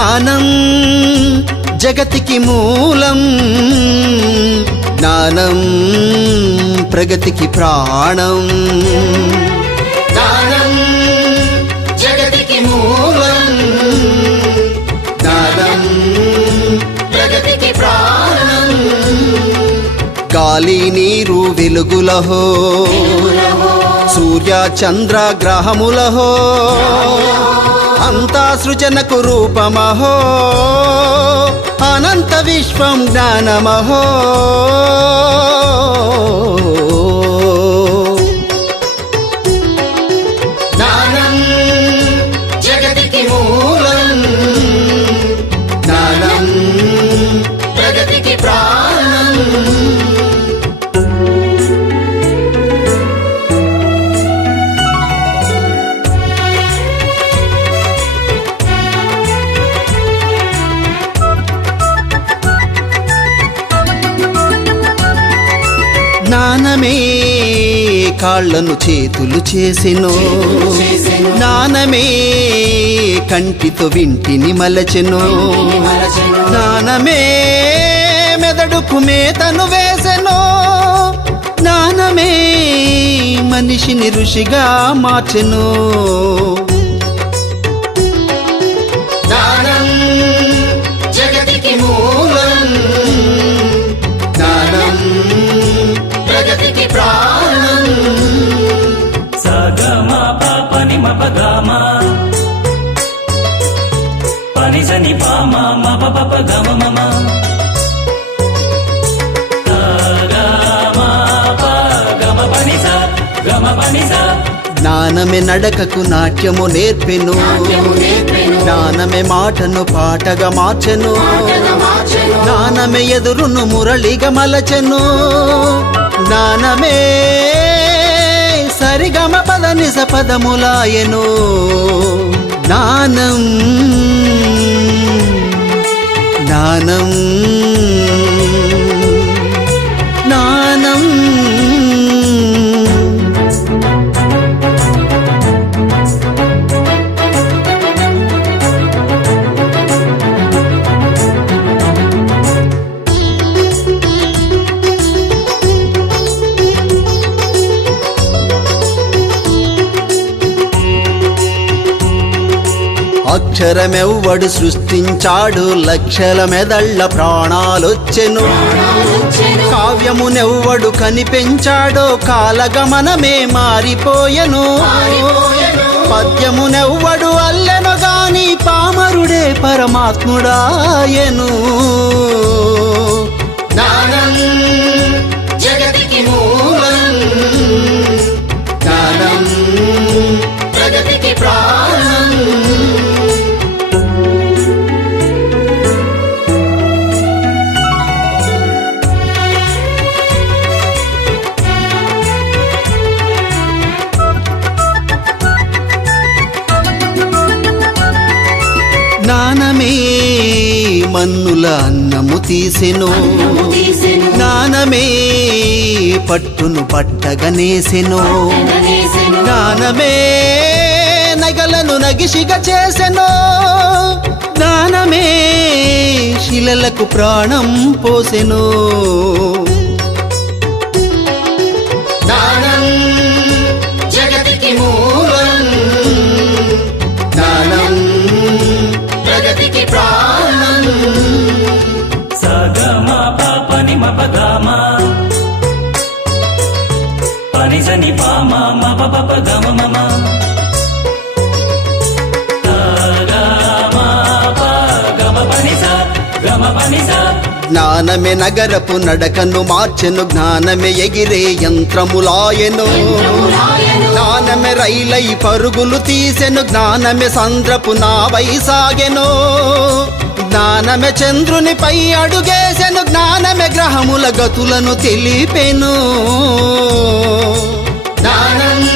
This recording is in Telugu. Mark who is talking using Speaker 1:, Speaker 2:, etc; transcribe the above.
Speaker 1: జ్ఞానం జగతికి మూలం. జ్ఞానం ప్రగతికి ప్రాణం. జ్ఞానం జగతికి మూలం. జ్ఞానం ప్రగతికి ప్రాణం. గాలి నీరు వెలుగులహో. సూర్య చంద్ర గ్రహములహో. అంతా సృజనకు రూపమహో. అనంత విశ్వం జ్ఞానమహో. కాళ్ళను చేతులు చేసెను. జ్ఞానమే కంటితో వింటిని మలచెను. జ్ఞానమే మెదడుకు మేతను వేసెను. జ్ఞానమే మనిషిని ఋషిగా మార్చెను.
Speaker 2: సని పామ మప పప గమ మమ
Speaker 1: జ్ఞానమే నడకకు నాట్యము నేర్పెను. జ్ఞానమే మాటను పాటగా మార్చెను. జ్ఞానమే ఎదురును మురళిగా మలచెను. జ్ఞానమే సరిగమ పద నిస పదములాయను. జ్ఞానం జ్ఞానం అక్షరమెవ్వడు సృష్టించాడు లక్షల మెదళ్ళ ప్రాణాలొచ్చెను. కావ్యమునెవ్వడు కనిపెంచాడో కాలగమనమే మారిపోయెను. పద్యమునెవ్వడు అల్లెను గాని పామరుడే పరమాత్ముడాయను. నానంద జ్ఞానమే మన్నుల అన్నము తీసెను. జ్ఞానమే పట్టును పట్టగనేసెను జ్ఞానమే నగలను నగిసిగా చేసెను. జ్ఞానమే శిలలకు ప్రాణం పోసెను. జ్ఞానం
Speaker 2: పని సని పామ మప పప గమ మమ
Speaker 1: జ్ఞానమే నగరపు నడకను మార్చెను జ్ఞానమే ఎగిరే యంత్రములాయెను. జ్ఞానమే రైలై పరుగులు తీసెను జ్ఞానమే సంద్రపు నావై సాగెను. జ్ఞానమే చంద్రునిపై అడుగేసెను జ్ఞానమే గ్రహముల గతులను తెలిపెను. జ్ఞానం